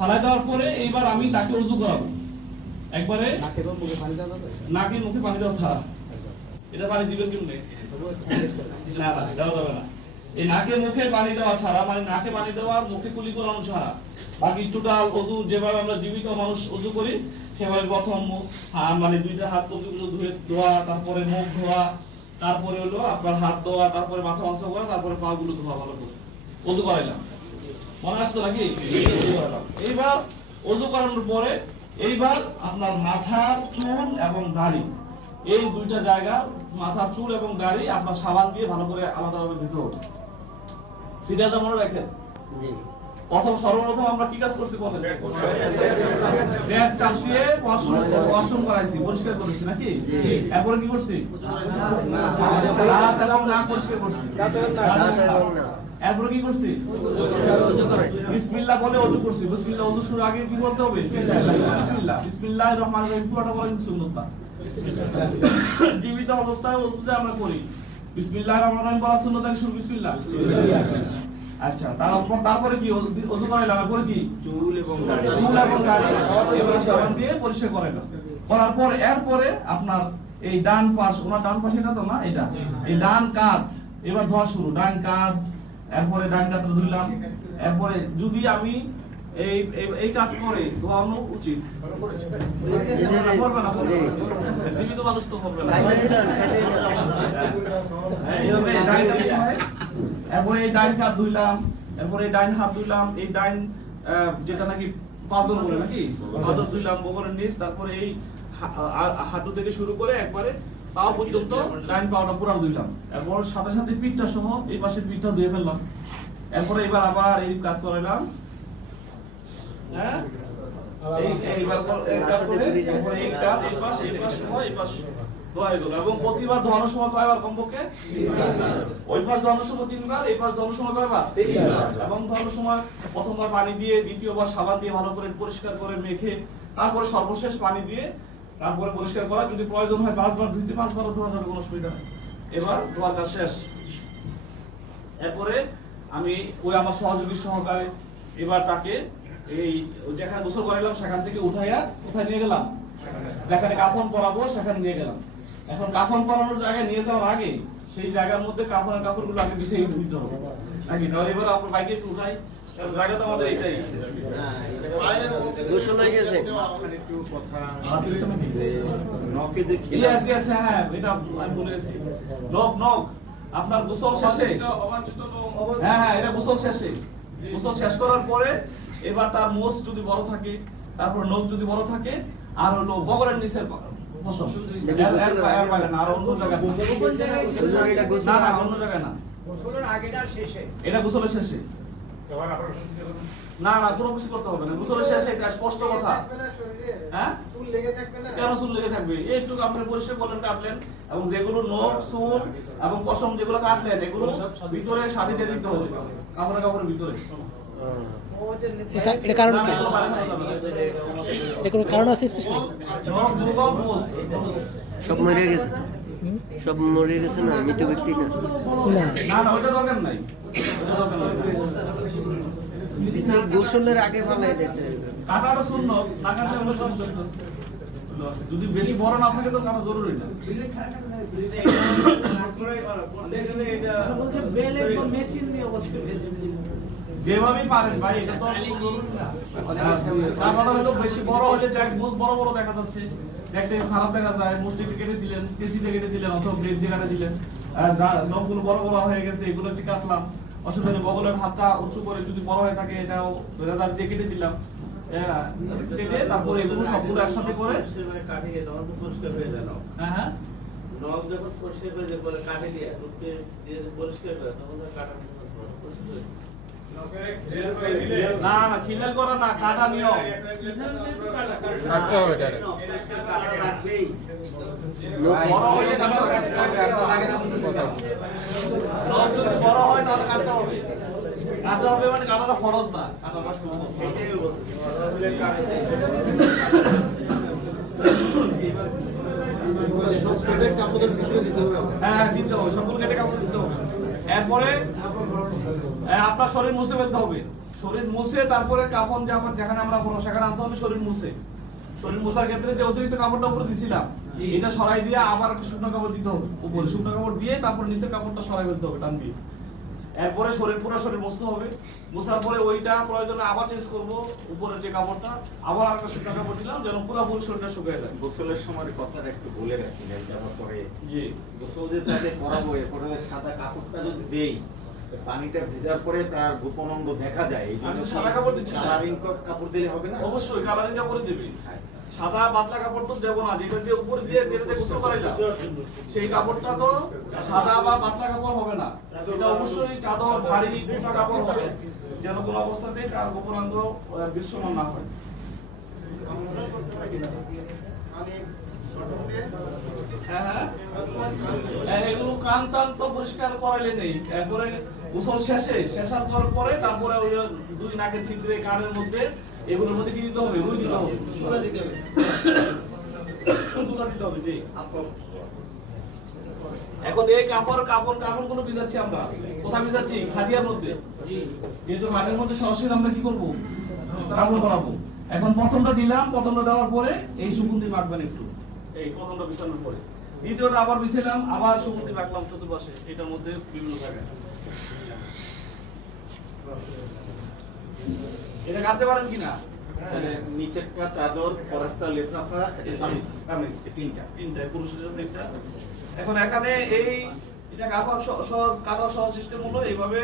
ফালাই দেওয়ার পরে এইবার আমি তাকে উজু করাবো। একবারে নাকে মুখে পানি দেওয়া ছাড়া। এটা পানি দিবেন কেমনে। না না দেওয়া যাবে না। এই নাকে মুখে পানি দেওয়া ছাড়া মানে নাকে পানি দেওয়া মুখে কুলি করানো ছাড়া। বাকি টোটাল অজু যেভাবে আমরা জীবিত মানুষ অজু করি সেভাবে প্রথম মানে দুইটা হাত কবজি ধুয়ে ধোয়া তারপরে মুখ ধোয়া তারপরে হলো আপনার হাত ধোয়া তারপরে মাথা মাংস করা তারপরে পা গুলো ধোয়া ভালো করে। অজু করাইলাম। মনে আসতো নাকি? এইবার অজু করানোর পরে এইবার আপনার মাথা চুল এবং দাড়ি এই দুইটা জায়গা মাথার চুল এবং দাড়ি আপনার সাবান দিয়ে ভালো করে আলাদাভাবে ধুতে হবে। সিরিয়ালটা মনে রাখেন? জি। প্রথম সর্বপ্রথম আমরা কি কাজ করছি বলেন? ব্যাগ চাপিয়ে ওয়াশরুম ওয়াশরুম করাইছি পরিষ্কার করেছি নাকি। এরপরে কি করছি? না। পরিষ্কার করছি। এরপরে কি করছি? বিসমিল্লাহ বলে অজু করছি। বিসমিল্লাহ অজু শুরু আগে কি করতে হবে? বিসমিল্লাহ। বিসমিল্লাহির রহমানির রহিম। পুরোটা জীবিত অবস্থায় আমরা করি। বিসমিল্লাহির রহমানির রহিম বলা সুন্নাত আগে শুরু বিসমিল্লাহ? আচ্ছা তারপর তারপরে কি করাইলাম এরপরে কি? চুল এবং দাড়ি চুল এবং দাড়ি এবার সাবান দিয়ে পরিষ্কার করাইলাম করার পর এরপরে আপনার এই ডান পাশ ওনার ডান পাশে এটা তো না? এটা। এই ডান কাঁধ। এবার ধোয়া শুরু। ডান কাঁধ এরপরে ডান কাঁধ ধুইলাম এরপরে যদি আমি এই কাজ করে উচিত। সবাই। এরপরে এই ডাইন ধুইলাম। এরপরে এই ডাইন হাত ধুইলাম। এই ডাইন যেটা নাকি পাঁচর বলে নাকি? পাঁচর ধুইলাম বগরের নিচ। তারপরে এই হাঁটু থেকে শুরু করে একবারে পাও পর্যন্ত ধুইলাম। এরপর সাথে সাথে পিঠটা সহ এই পাশের পিঠটা ধুয়ে ফেললাম। এরপরে এবার আবার এই কাজ করাইলাম। প্রতিবার ধোয়ানোর সময় ওই সময় প্রথমবার পানি দিয়ে, দ্বিতীয়বার সাবান দিয়ে ভালো করে পরিষ্কার করে মেখে, তারপরে সর্বশেষ পানি দিয়ে তারপরে পরিষ্কার করা, যদি প্রয়োজন হয় পাঁচবার ধুইতে পাঁচবার ধোয়া যাবে কোনো অসুবিধা নেই। এবার ধোয়া শেষ। এরপরে আমি ওই আমার সহযোগী সহকারে এবার তাকে এই যেখানে গোসল করাইলাম, সেখান থেকে উঠাইয়া কোথায় নিয়ে গেলাম? যেখানে কাফন পরাবো, সেখানে নিয়ে গেলাম। এখন কাফন পরানোর জায়গায় নিয়ে যাওয়ার আগে সেই জায়গার মধ্যে কাফনের কাপড়গুলো আগে বিছিয়ে দিতে হবে। নাকি? তাহলে এবার আপনার বাইকে একটু উঠাই। হয়ে আপনার গোসল শেষে। হ্যাঁ হ্যাঁ এটা গোসল শেষে। গোসল শেষ করার পরে এবার তার মোষ যদি বড় থাকে তারপর নখ যদি বড় থাকে আর হলো বগরের নিচের আর অন্য জায়গায় না। না না আগে- অন্য জায়গায় না। শেষে। এটা গোসলের শেষে। না না কোনো কিছু করতে হবে না। গোসলের শেষে এটা স্পষ্ট কথা। হ্যাঁ? চুল লেগে থাকবে না। কেন চুল লেগে থাকবে? এইটুকু আপনি পরিষ্কার করলেন কাটলেন এবং যেগুলো নখ চুল এবং পশম যেগুলো কাটলেন এগুলো ভিতরে সাথে দিয়ে দিতে হবে। কাপড়ে কাপড়ের ভিতরে। এটা কারণ কি। এটা কোনো কারণ আছে স্পেশাল সব মরে গেছে। সব মরে গেছে না? মৃত ব্যক্তি না? ওইটা দরকার নাই। গোসলের আগে ফালাই দিতে কাটাটা শূন্য না কাটলে আমরা সব যদি বেশি বড় না থাকে তো কাটা জরুরি না। যেভাবেই পারেন ভাই এটা তো জরুরি না। কাটাটা হয়তো বেশি বড় হলে দেখ বড় বড় দেখা যাচ্ছে। দেখতে খারাপ দেখা যায় মুষ্টি কেটে দিলেন কেসিতে কেটে দিলেন অথবা ব্লেড দিয়ে কেটে দিলেন। নখগুলো বড় বড় হয়ে গেছে এগুলো একটু কাটলাম। অসুবিধা নেই বগলের হাতটা উঁচু করে যদি বড় হয়ে থাকে এটাও রেজাল্ট দিয়ে কেটে দিলাম। কেটে তারপরে এগুলো সবগুলো একসাথে করে কাটিয়ে তখন পরিষ্কার হয়ে যায় হ্যাঁ হ্যাঁ। নখ যখন পরিষ্কার হয়ে যায় বলে কাটে দিয়ে দিয়ে পরিষ্কার করে তখন কাটা পরিষ্কার হয়ে। না না খিলেল করা না কাটা নিয়ম। কাটতে হবে। বড় বড় হয় তাহলে কাটতে হবে। কাটতে হবে মানে কাটাটা ফরজ না কাটাটা সুন্নত এটাই বলছি। বড় হলে কাটতে সব কেটে কাপড়ের ভিতরে দিতে হবে হ্যাঁ দিতে হবে সবগুলো কেটে কাপড় দিতে হবে। এরপরে আপনার শরীর মুছে ফেলতে হবে। শরীর মুছে তারপরে কাপড় যে আমার যেখানে আমরা বলব সেখানে আনতে হবে শরীর মুছে। শরীর মুছার ক্ষেত্রে যে অতিরিক্ত কাপড়টা উপরে দিছিলাম এটা সরাই দিয়ে আবার একটা শুকনো কাপড় দিতে হবে। উপরে শুকনো কাপড় দিয়ে তারপর নিচের কাপড়টা সরাই ফেলতে হবে টান দিয়ে। এরপরে শরীর পুরো শরীর মুছতে হবে। মুছার পরে ওইটা প্রয়োজনে আবার চেঞ্জ করব উপরের যে কাপড়টা আবার একটা শুকনো কাপড় দিলাম যেন পুরো ফুল শরীরটা শুকিয়ে যায়। গোসলের সময় কথাটা একটু বলে রাখি যাওয়ার পরে জি। গোসল যে তাকে করাবো এরপরে সাদা কাপড়টা যদি দেই পানিটা ভেজার পরে তার গোপন অঙ্গ দেখা যায় এই তো সাদা কাপড় দিচ্ছি কালারিং কাপড় দিলে হবে না? অবশ্যই কালারিং কাপড় দিবি। আচ্ছা। সাদা পাতলা কাপড় তো দেবো না যেটা দিয়ে উপরে দিয়ে যেটাতে গোসল করাইলাম সেই কাপড়টা তো সাদা বা পাতলা কাপড় হবে না। সেটা অবশ্যই চাদর ভারী মোটা কাপড় হবে যেন কোনো অবস্থাতেই তার গোপনাঙ্গ দৃশ্যমান না হয়। হ্যাঁ, হ্যাঁ। হ্যাঁ, পরিষ্কার শেষে শেষার পরে তারপরে ওই দুই নাকের ছিদ্রে কানের মধ্যে এগুলোর মধ্যে কি দিতে হবে? রুই দিতে হবে। তুলা দিতে হবে। তুলা দিতে হবে, জি। এখন এই কাপড় কাপড় কাপড়গুলো ভিজাচ্ছি আমরা। কোথায় ভিজাচ্ছি? খাটিয়ার মধ্যে। যেহেতু খাটের মধ্যে সরাসরি আমরা কি করব? কাপড় বানাবো। এখন প্রথমটা দিলাম, প্রথমটা দেওয়ার পরে এই সুগন্ধি মাখবেন একটু। এই প্রথমটা বিছানোর পরে। দ্বিতীয়টা আবার বিছালাম, আবার সুগন্ধি মাখলাম চতুর্পাশে। এটার মধ্যে বিভিন্ন জায়গায়। এটা কাটতে পারেন কিনা? নিচেরটা চাদর পরেরটা লেফাফা একটা কামিজ। তিনটা তিনটা। তিনটায় পুরুষের জন্য একটা। এখন এখানে এই এটা কাপড় সহজ সহজ সিস্টেম হলো এইভাবে।